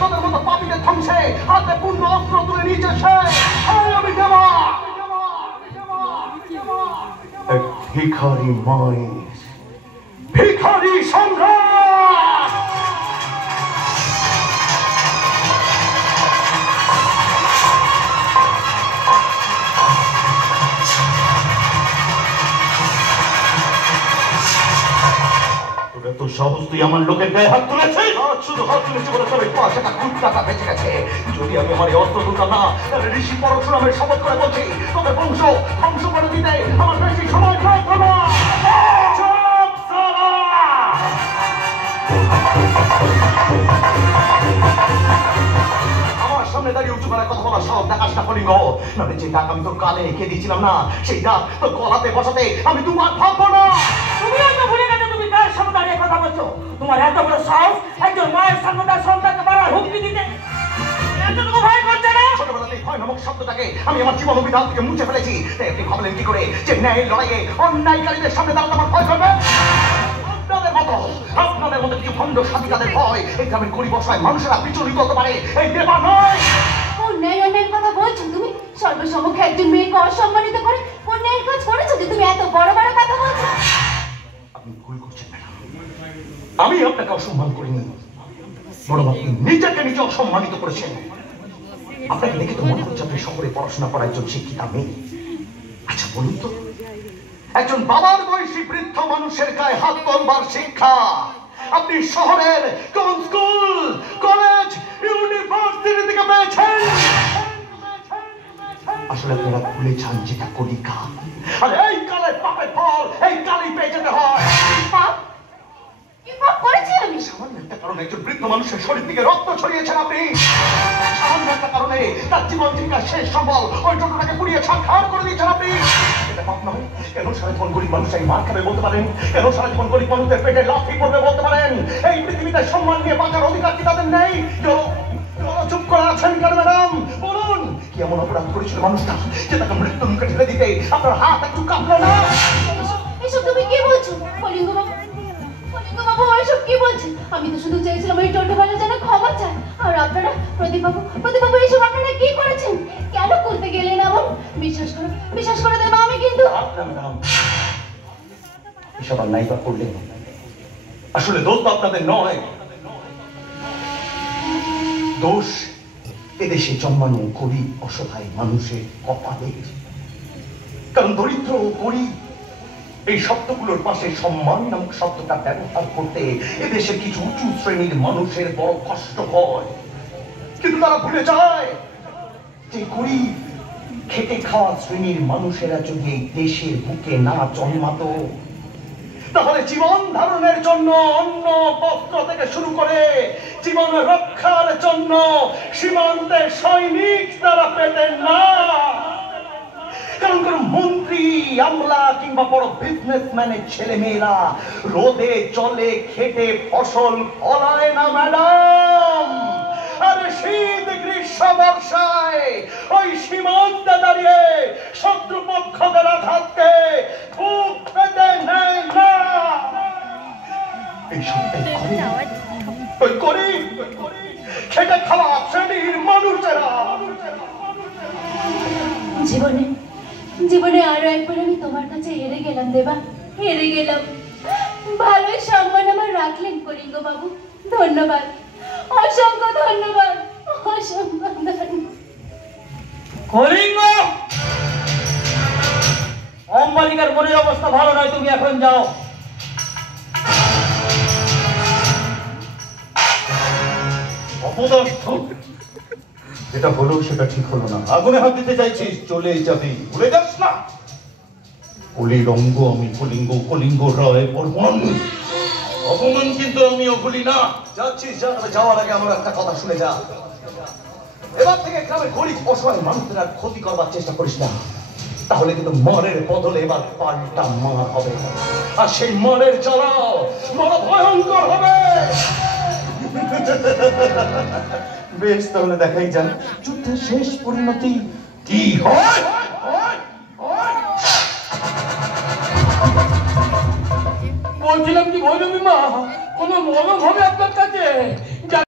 তোদের মতো পাপীদের ধ্বংসে হাতে পূর্ণ অস্ত্র তুলে নিয়েছে। আমি দেওয়া ভিখারি মাই ভিখারি সম্রাট। তো সাহস তুই আমার লোকের গায়ে হাত তুলেছিস? শুধু হাত তুলেছি বলে তবে সেটা কুত্তাটা বেঁচে গেছে। যদি আমি আমার এই অস্ত্র তুলতাম না, তাহলে ঋষি পরশুরামের শপথ করে বলছি তোদের বংশ ধ্বংস করে দিতে আমার বেশি সময় লাগবে না। আমার সামনে দাঁড়িয়ে উঁচু করে কথা বলা সব দেখাস না কলিঙ্গ। নাহলে যে দাগ আমি তোর কালে রেখে দিয়েছিলাম না, সেই দাগ তোর গলাতে বসাতে আমি তোমার ভাববো না। তুমি এত ভুলে গেছো তুমি কার সামনে দাঁড়িয়ে কথা বলছো? তোমার এত বড় সাহস একজন মায়ের সামনে তার সন্তানকে মারার হুমকি দিতে? এতটুকু ভয় করছে না? ছোটবেলাতেই ভয় নামক শব্দটাকে আমি আমার জীবন অভিধান থেকে মুছে ফেলেছি। তাই আপনি ভাবলেন কি করে যে ন্যায়ের লড়াইয়ে অন্যায়কারীদের সামনে দাঁড়াতে আমার ভয় করবে? আপনাদের মতো কিছু ভণ্ড সাধিকাদের ভয় এই গ্রামের গরিব অসহায় মানুষেরা বিচলিত হতে পারে, এই দেবা নয়। অন্যায়ের কথা বলছো তুমি? সর্বসম্মুখে একজন মেয়েকে অসম্মানিত করে অন্যায়ের কাজ করেছো যে তুমি এত বড় বড় কথা বলছো? আপনি ভুল করছেন ম্যাডাম, আমি আপনাকে অসম্মান করিনি, বরং আপনি নিজেকে নিজে অসম্মানিত করেছেন। আপনাকে দেখে তো মনে হচ্ছে আপনি শহরে পড়াশোনা করা একজন শিক্ষিতা মেয়ে। আচ্ছা বলুন তো, একজন বাবার বয়সী বৃদ্ধ মানুষের গায়ে হাত তোলবার শিক্ষা আপনি শহরের কোন স্কুল, কলেজ, ইউনিভার্সিটি থেকে পেয়েছেন? আসলে আপনারা ভুলে যান যেটা কলিকা। আর এই কালে পাপের ফল এই কালেই পেয়ে যেতে হয়। পাপ? কি পাপ করেছি আমি? সামান্য একটা কারণে একজন বৃদ্ধ মানুষের শরীর থেকে রক্ত ছড়িয়েছেন আপনি। সামান্য একটা কারণে তার জীবন জীবিকার শেষ সম্বল ওই টোটোটাকে পুড়িয়ে ছাড়খাড় করে দিয়েছেন আপনি। এটা পাপ নয়? কেন সারা জীবন গরিব মানুষ এই মার খাবে বলতে পারেন? কেন সারা জীবন গরিব মানুষের পেটে লাথি পড়বে বলতে পারেন? এই পৃথিবীতে সম্মান নিয়ে বাঁচার অধিকার কি তাদের নেই? চুপ করে আছেন কেন ম্যাডাম? বলুন, কি এমন অপরাধ করেছিল মানুষটা যে তাকে মৃত্যুর মুখে ঠেলে দিতে আপনার হাত একটু কাঁপলো না? এসব তুমি কি বলছো কলিঙ্গ বাবু? কলিঙ্গ বাবু এসব কি বলছেন? আমি তো শুধু চাইছিলাম এই টোটোওয়ালা যেন ক্ষমা চায়। আর আপনারা প্রদীপ বাবু এসব আপনারা কি করেছেন? কেন করতে গেলেন এমন? বিশ্বাস করে দেবো আমি কিন্তু। ম্যাডাম, এসব আর নাইবা করলেন, আসলে দোষ তো আপনাদের নয়, দোষ এদেশে জন্মানো গরিব অসহায় মানুষের কপালের। কারণ দরিদ্র ও গরিব এই শব্দগুলোর পাশে সম্মান নামক শব্দটা ব্যবহার করতে এদেশে কিছু উঁচু শ্রেণীর মানুষের বড় কষ্ট হয়। কিন্তু তারা ভুলে যায় যে গরিব খেটে খাওয়া শ্রেণীর মানুষেরা যদি এই দেশের বুকে না জন্মাতো, তাহলে জীবন ধারণের জন্য অন্ন বস্ত্র থেকে শুরু করে জীবন রক্ষার জন্য সীমান্তে সৈনিক তারা পেতেন না। কারণ কোন মন্ত্রী, আমলা কিংবা বড় বিজনেসম্যানের ছেলে মেয়েরা রোদে জলে খেটে ফসল ফলায় না ম্যাডাম। আর শীত গ্রীষ্ম বর্ষায় ওই সীমান্তে দাঁড়িয়ে শত্রুপক্ষদের আঘাতকে খুব পেতে নেয় না। খেটে খাওয়া শ্রেণীর মানুষেরা জীবনে আরো একবার আমি তোমার কাছে হেরে গেলাম দেবা, হেরে গেলাম। ভালোই সম্মান আমার রাখলেন কলিঙ্গ বাবু, ধন্যবাদ, অসংখ্য ধন্যবাদ, অসংখ্য ধন্যবাদ। কলিঙ্গ, অম্বালিকার মনের অবস্থা ভালো নয়, তুমি এখন যাও। অপদার্থ, যেটা হলো সেটা ঠিক হলো না। আগুনে হাত দিতে চাইছিস, চলে যাবি, ভুলে যাস না। কলির অঙ্গ আমি কলিঙ্গ, কলিঙ্গ রায় বর্মন। অপমান কিন্তু আমি অভুলি না। যাচ্ছিস যা, তবে যাওয়ার আগে আমার একটা কথা শুনে যা। এবার থেকে গ্রামের গরিব অসহায় মানুষদের আর ক্ষতি করবার চেষ্টা করিস না, তাহলে কিন্তু মারের বদলে এবার পাল্টা মার হবে। আর সেই মারের জ্বালা বড় ভয়ঙ্কর হবে। বেশ, তাহলে দেখাই যান যুদ্ধের শেষ পরিণতি কি হয়। বলছিলাম কি ভৈরবী মা, কোনো মলম হবে আপনার কাছে?